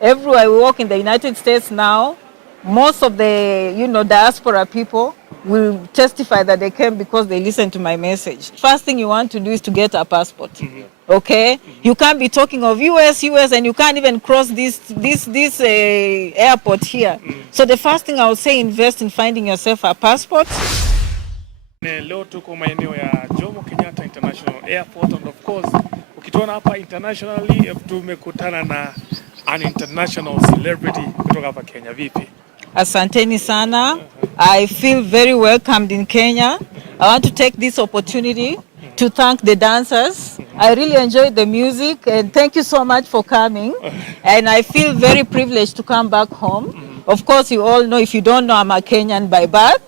Everywhere we walk in the United States now, most of the, diaspora people will testify that they came because they listened to my message. First thing you want to do is to get a passport. Okay? You can't be talking of US, and you can't even cross this airport here. So the first thing I would say, invest in finding yourself a passport. Leo tuko maeneo ya Jomo Kenyatta International Airport, and of course ukituona hapa internationally tumekutana na an international celebrity kutoka hapa Kenya. Vipi? Asanteni sana. I feel very welcomed in Kenya. I want to take this opportunity to thank the dancers. I really enjoyed the music, and thank you so much for coming. And I feel very privileged to come back home. Of course, you all know, if you don't know, I'm a Kenyan by birth.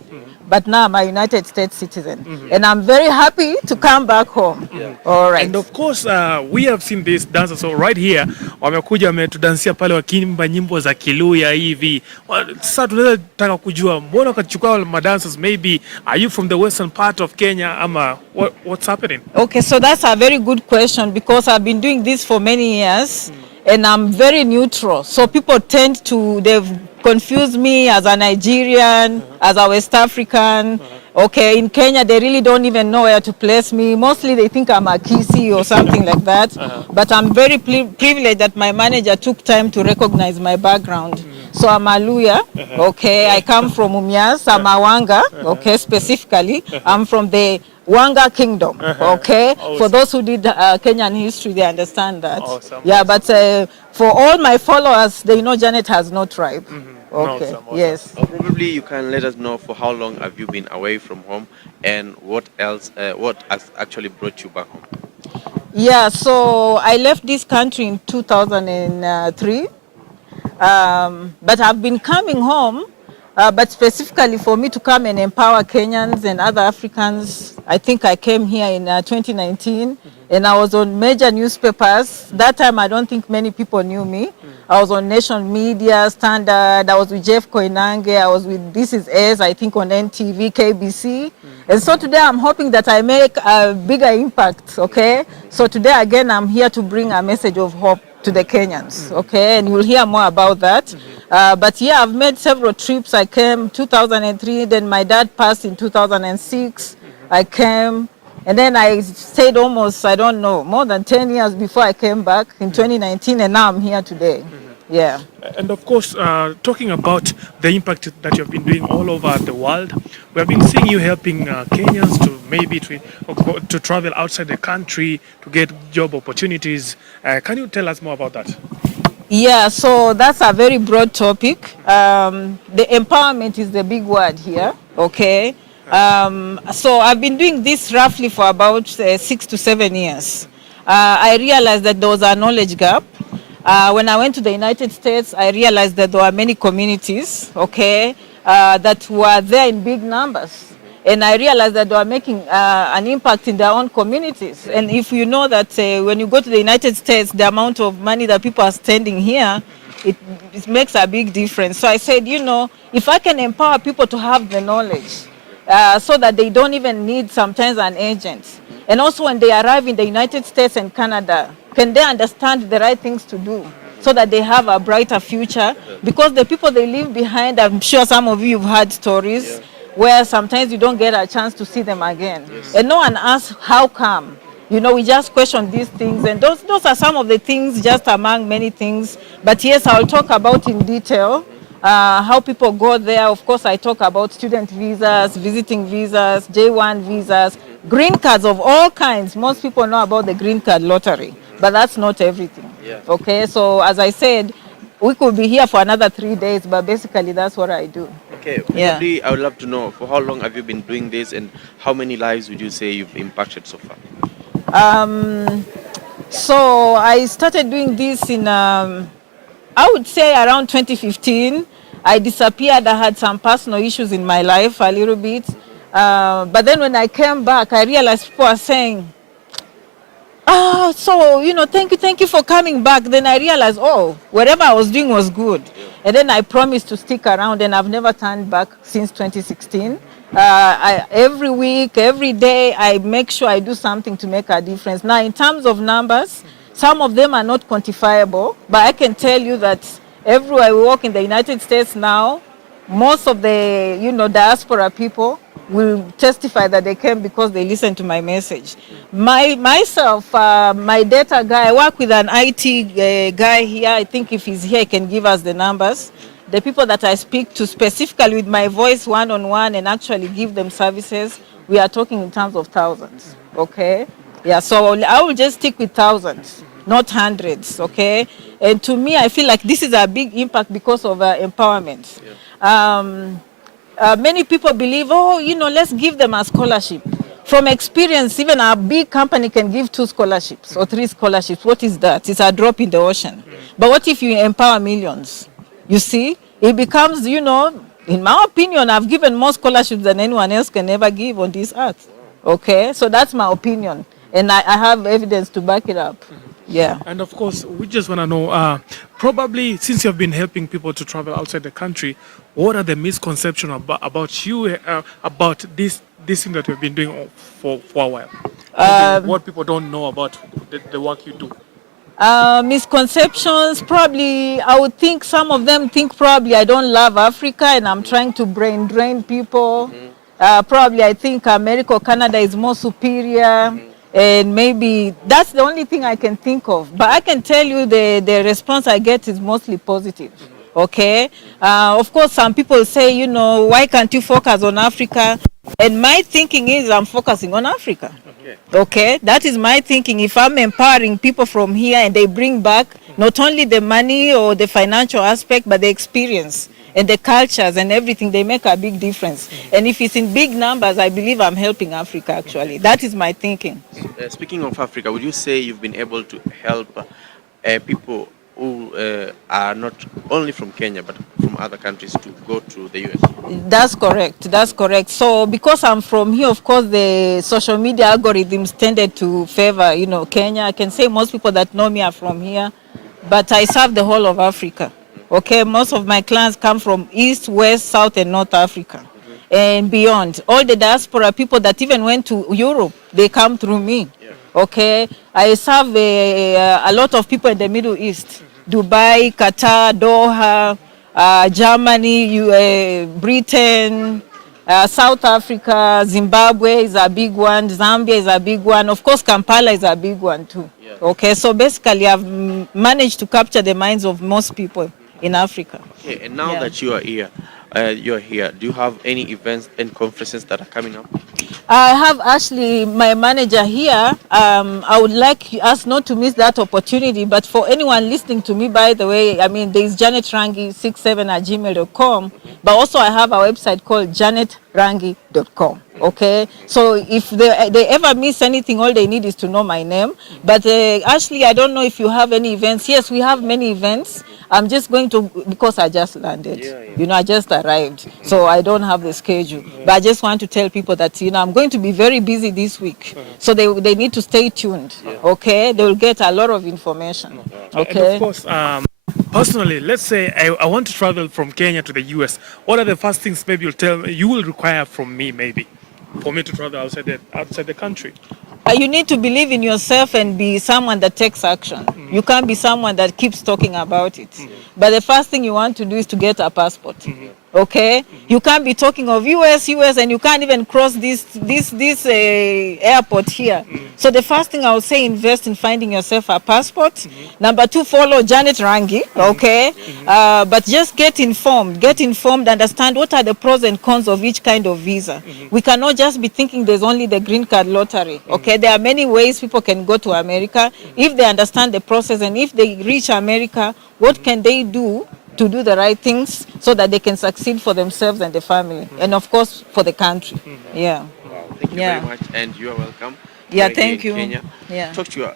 But now I'm a United States citizen. And I'm very happy to come back home. All right. And of course, we have seen these dancers. So right here, wamekuja wametudansia pale wakiimba nyimbo za Kiluya hivi. Sasa tunaweza taka kujua mbona ukachukua ma dancers, maybe are you from the western part of Kenya ama what's happening? Okay, so that's a very good question, because I've been doing this for many years. And I'm very neutral. So people tend to, they've confused me as a Nigerian, as a West African. Okay, in Kenya, they really don't even know where to place me. Mostly they think I'm a Kisi or something like that. But I'm very privileged that my manager took time to recognize my background. So I'm a Luya, okay, I come from Umias, I'm a Wanga, okay, specifically. I'm from the Wanga Kingdom, okay? Awesome. For those who did Kenyan history, they understand that. Awesome. Yeah, but for all my followers, they know Janet has no tribe. Okay, awesome. Yes. Probably you can let us know for how long have you been away from home, and what else, what has actually brought you back home? Yeah, so I left this country in 2003, but I've been coming home. But specifically for me to come and empower Kenyans and other Africans, I think I came here in 2019, and I was on major newspapers. That time I don't think many people knew me. I was on Nation Media, Standard, I was with Jeff Koinange, I was with This Is S, I think on NTV, KBC. And so today I'm hoping that I make a bigger impact, okay? So today again I'm here to bring a message of hope to the Kenyans, okay? And you'll hear more about that. But yeah, I've made several trips. I came 2003, then my dad passed in 2006. I came, and then I stayed almost, I don't know, more than 10 years before I came back in 2019, and now I'm here today. Yeah. And of course, talking about the impact that you've been doing all over the world, we have been seeing you helping Kenyans to maybe to travel outside the country to get job opportunities. Can you tell us more about that? Yeah, so that's a very broad topic. The empowerment is the big word here, okay? So I've been doing this roughly for about 6 to 7 years. I realized that there was a knowledge gap. When I went to the United States, I realized that there were many communities, okay, that were there in big numbers. And I realized that they were making an impact in their own communities. And if you know that when you go to the United States, the amount of money that people are spending here, it makes a big difference. So I said, if I can empower people to have the knowledge so that they don't even need sometimes an agent. And also when they arrive in the United States and Canada, can they understand the right things to do so that they have a brighter future? Because the people they leave behind, I'm sure some of you have heard stories, where sometimes you don't get a chance to see them again. And no one asks, how come? We just question these things. And those are some of the things, just among many things. But yes, I'll talk about in detail how people go there. Of course, I talk about student visas, visiting visas, J1 visas, green cards of all kinds. Most people know about the green card lottery, but that's not everything. Okay, so as I said, we could be here for another 3 days, but basically that's what I do. Okay, probably I would love to know, for how long have you been doing this, and how many lives would you say you've impacted so far? So I started doing this in, I would say around 2015. I disappeared. I had some personal issues in my life a little bit. But then when I came back, I realized people are saying, so, thank you for coming back. Then I realized, whatever I was doing was good. And then I promised to stick around, and I've never turned back since 2016. Every week, every day, I make sure I do something to make a difference. Now, in terms of numbers, Some of them are not quantifiable, but I can tell you that everywhere we walk in the United States now, most of the, diaspora people will testify that they came because they listened to my message. Myself, my data guy, I work with an IT guy here. I think if he's here, he can give us the numbers. The people that I speak to specifically with my voice one-on-one and actually give them services, we are talking in terms of thousands, okay? Yeah, so I will just stick with thousands, not hundreds, okay? And to me, I feel like this is a big impact because of empowerment. Many people believe, let's give them a scholarship. From experience, even a big company can give 2 scholarships or 3 scholarships. What is that? It's a drop in the ocean. But what if you empower millions? You see, it becomes, in my opinion, I've given more scholarships than anyone else can ever give on this earth. Okay, so that's my opinion. And I have evidence to back it up. Yeah. And of course, we just want to know, probably since you've been helping people to travel outside the country, what are the misconceptions about you, about this thing that you've been doing for a while? What people don't know about the work you do? Misconceptions, probably, I would think some of them think probably I don't love Africa and I'm trying to brain drain people. Probably I think America or Canada is more superior. And maybe that's the only thing I can think of. But I can tell you the response I get is mostly positive. Okay? Of course, some people say, why can't you focus on Africa? And my thinking is I'm focusing on Africa. Okay? That is my thinking. If I'm empowering people from here and they bring back not only the money or the financial aspect, but the experience and the cultures and everything, they make a big difference. And if it's in big numbers, I believe I'm helping Africa, actually. That is my thinking. Speaking of Africa, would you say you've been able to help people who are not only from Kenya, but from other countries to go to the US? That's correct. That's correct. So because I'm from here, of course, the social media algorithms tended to favor, Kenya. I can say most people that know me are from here, but I serve the whole of Africa. Okay, most of my clients come from East, West, South, and North Africa, and beyond. All the diaspora people that even went to Europe, they come through me. Okay, I serve a lot of people in the Middle East, Dubai, Qatar, Doha, Germany, Britain, South Africa, Zimbabwe is a big one, Zambia is a big one, of course Kampala is a big one too. Okay, so basically I've managed to capture the minds of most people in Africa. Okay, and now that you are here, do you have any events and conferences that are coming up? I have actually my manager here. I would like us not to miss that opportunity, but for anyone listening to me, by the way, there's janetrangi67@gmail.com, but also I have a website called janetrangi.com. Okay, so if they ever miss anything, all they need is to know my name. But actually, I don't know if you have any events. Yes, we have many events. I'm just going to, because I just landed, I just arrived, so I don't have the schedule. But I just want to tell people that, I'm going to be very busy this week. So they need to stay tuned, okay? They will get a lot of information, okay? And of course, personally, let's say I want to travel from Kenya to the US. What are the first things maybe you will require from me, maybe, for me to travel outside the country? You need to believe in yourself and be someone that takes action. You can't be someone that keeps talking about it. But the first thing you want to do is to get a passport. Okay? You can't be talking of US, and you can't even cross this airport here. So the first thing I would say, invest in finding yourself a passport. Number 2, follow Janet Rangi, okay? But just get informed, understand what are the pros and cons of each kind of visa. We cannot just be thinking there's only the green card lottery, okay? There are many ways people can go to America if they understand the process, and if they reach America, what can they do to do the right things so that they can succeed for themselves and the family, and of course for the country. Wow, thank you very much, and you are welcome. Thank you. Kenya. Yeah. Talk to your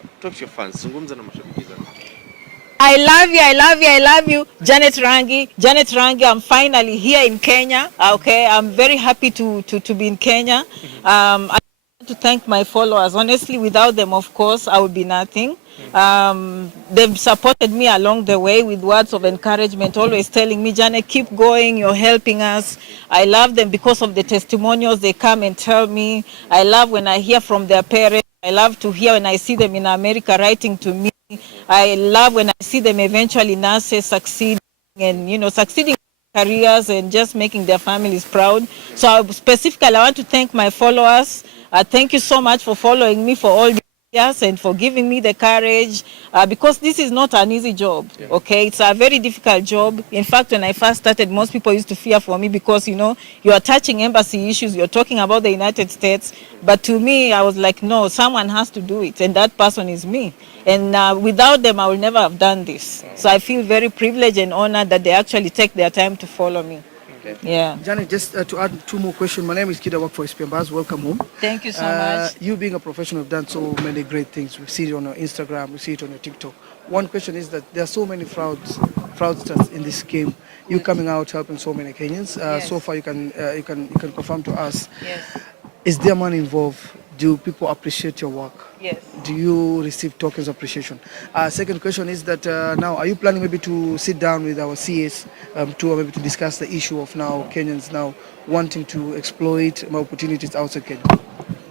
fans. Zungumza na mashabiki zako. I love you, Janet Rangi. I'm finally here in Kenya. Okay, I'm very happy to be in Kenya. I want to thank my followers. Honestly, without them, of course, I would be nothing. They've supported me along the way with words of encouragement, always telling me, Janet, keep going, you're helping us. I love them because of the testimonials they come and tell me. I love when I hear from their parents. I love to hear when I see them in America writing to me. I love when I see them eventually nurses succeeding and, succeeding in careers and just making their families proud. So specifically, I want to thank my followers. Thank you so much for following me for all the years and for giving me the courage, because this is not an easy job. Okay, it's a very difficult job. In fact, when I first started, most people used to fear for me because you are touching embassy issues, you're talking about the United States. But to me, I was like, no, someone has to do it, and that person is me. And without them, I will never have done this. So I feel very privileged and honored that they actually take their time to follow me. Okay. Yeah. Janet, just to add two more questions. My name is Kid. I work for SPMBAS. Welcome home. Thank you so much. You being a professional have done so many great things. We see it on your Instagram, we see it on your TikTok. One question is that there are so many fraudsters in this game. You coming out helping so many Kenyans. Yes. So far, you can confirm to us. Yes. Is there money involved? Do people appreciate your work? Yes. Do you receive tokens of appreciation? Second question is that now, are you planning maybe to sit down with our CS maybe to discuss the issue of now Kenyans now wanting to exploit more opportunities outside Kenya?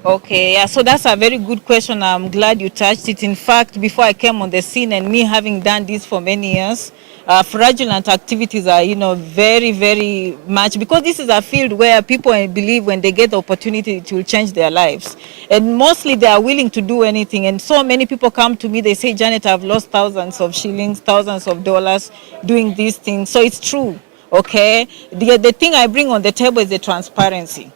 Okay, yeah, so that's a very good question. I'm glad you touched it. In fact, before I came on the scene and me having done this for many years, fraudulent activities are, very, very much, because this is a field where people believe when they get the opportunity it will change their lives. And mostly they are willing to do anything. And so many people come to me, they say, Janet, I've lost thousands of shillings, thousands of dollars doing these things. So it's true, okay? The thing I bring on the table is the transparency.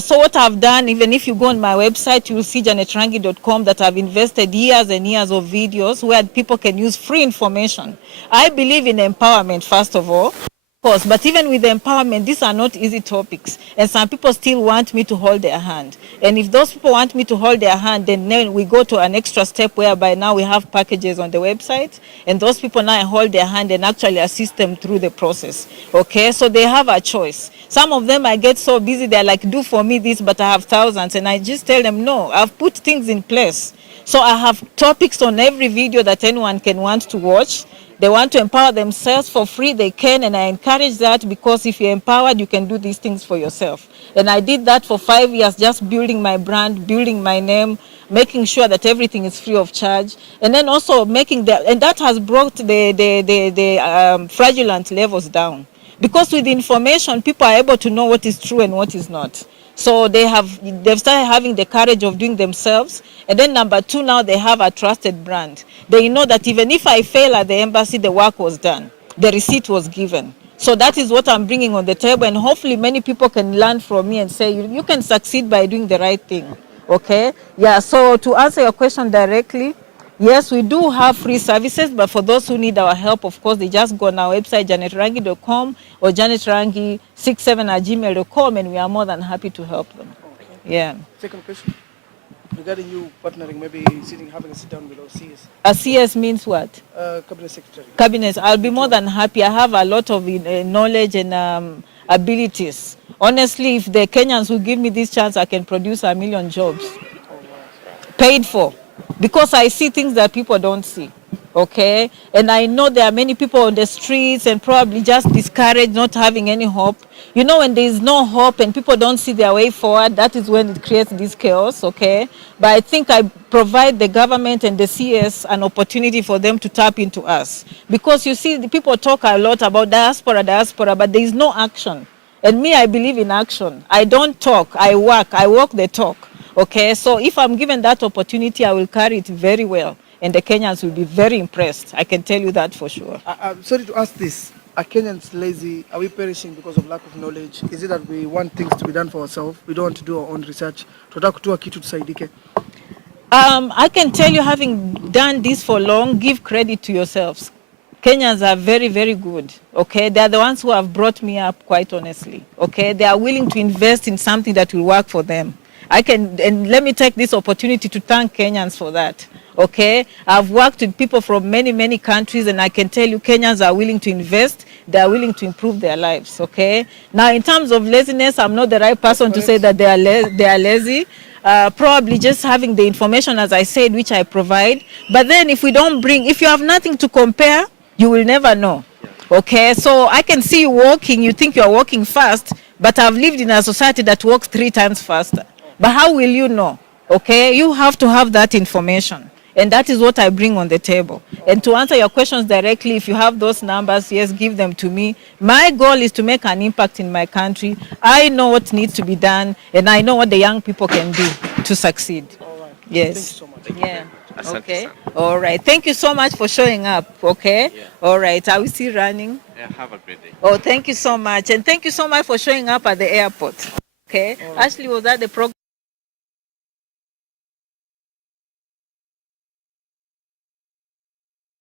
So what I've done, even if you go on my website, you'll see janetrangi.com, that I've invested years and years of videos where people can use free information. I believe in empowerment, first of all. Course, but even with empowerment, these are not easy topics, and some people still want me to hold their hand. And if those people want me to hold their hand, then we go to an extra step whereby now we have packages on the website, and those people now I hold their hand and actually assist them through the process. Okay, so they have a choice. Some of them I get so busy, they're like, do for me this, but I have thousands, and I just tell them, no, I've put things in place. So I have topics on every video that anyone can want to watch. They want to empower themselves for free, they can, and I encourage that, because if you're empowered, you can do these things for yourself. And I did that for 5 years, just building my brand, building my name, making sure that everything is free of charge, and then also making and that has brought the fraudulent levels down. Because with information, people are able to know what is true and what is not. So they've started having the courage of doing themselves. And then number two, now they have a trusted brand. They know that even if I fail at the embassy, the work was done. The receipt was given. So that is what I'm bringing on the table. And hopefully many people can learn from me and say, you can succeed by doing the right thing. Okay? Yeah, so to answer your question directly, yes, we do have free services, but for those who need our help, of course, they just go on our website, janetrangi.com or janetrangi67@gmail.com, and we are more than happy to help them. Okay. Yeah. Second question, regarding you partnering, maybe having a sit down with our CS. A CS means what? Cabinet Secretary. Cabinet. I'll be more than happy. I have a lot of knowledge and abilities. Honestly, if the Kenyans will give me this chance, I can produce 1 million jobs. Oh, wow. Paid for. Because I see things that people don't see, okay? And I know there are many people on the streets and probably just discouraged, not having any hope. You know, when there is no hope and people don't see their way forward, that is when it creates this chaos, okay? But I think I provide the government and the CS an opportunity for them to tap into us. Because you see, the people talk a lot about diaspora, but there is no action. And me, I believe in action. I don't talk, I walk the talk. Okay, so if I'm given that opportunity, I will carry it very well, and the Kenyans will be very impressed. I can tell you that for sure. I'm sorry to ask this. Are Kenyans lazy? Are we perishing because of lack of knowledge? Is it that we want things to be done for ourselves? We don't want to do our own research? I can tell you, having done this for long, give credit to yourselves. Kenyans are very, very good, okay? They are the ones who have brought me up, quite honestly, okay? They are willing to invest in something that will work for them. And let me take this opportunity to thank Kenyans for that, okay? I've worked with people from many, many countries, and I can tell you Kenyans are willing to invest, they are willing to improve their lives, okay? Now, in terms of laziness, I'm not the right person to say that they are lazy. Probably just having the information, as I said, which I provide. But then if you have nothing to compare, you will never know, okay? So I can see you walking, you think you are walking fast, but I've lived in a society that walks 3 times faster. But how will you know? Okay, you have to have that information. And that is what I bring on the table. And to answer your questions directly, if you have those numbers, yes, give them to me. My goal is to make an impact in my country. I know what needs to be done, and I know what the young people can do to succeed. All right. Yes. Thank you so much. Thank you very Yeah. much. Asante Okay. sana. All right. Thank you so much for showing up. Okay. Yeah. All right. Are we still running? Yeah, have a great day. Oh, thank you so much. And thank you so much for showing up at the airport. Okay. Ashley was at the program.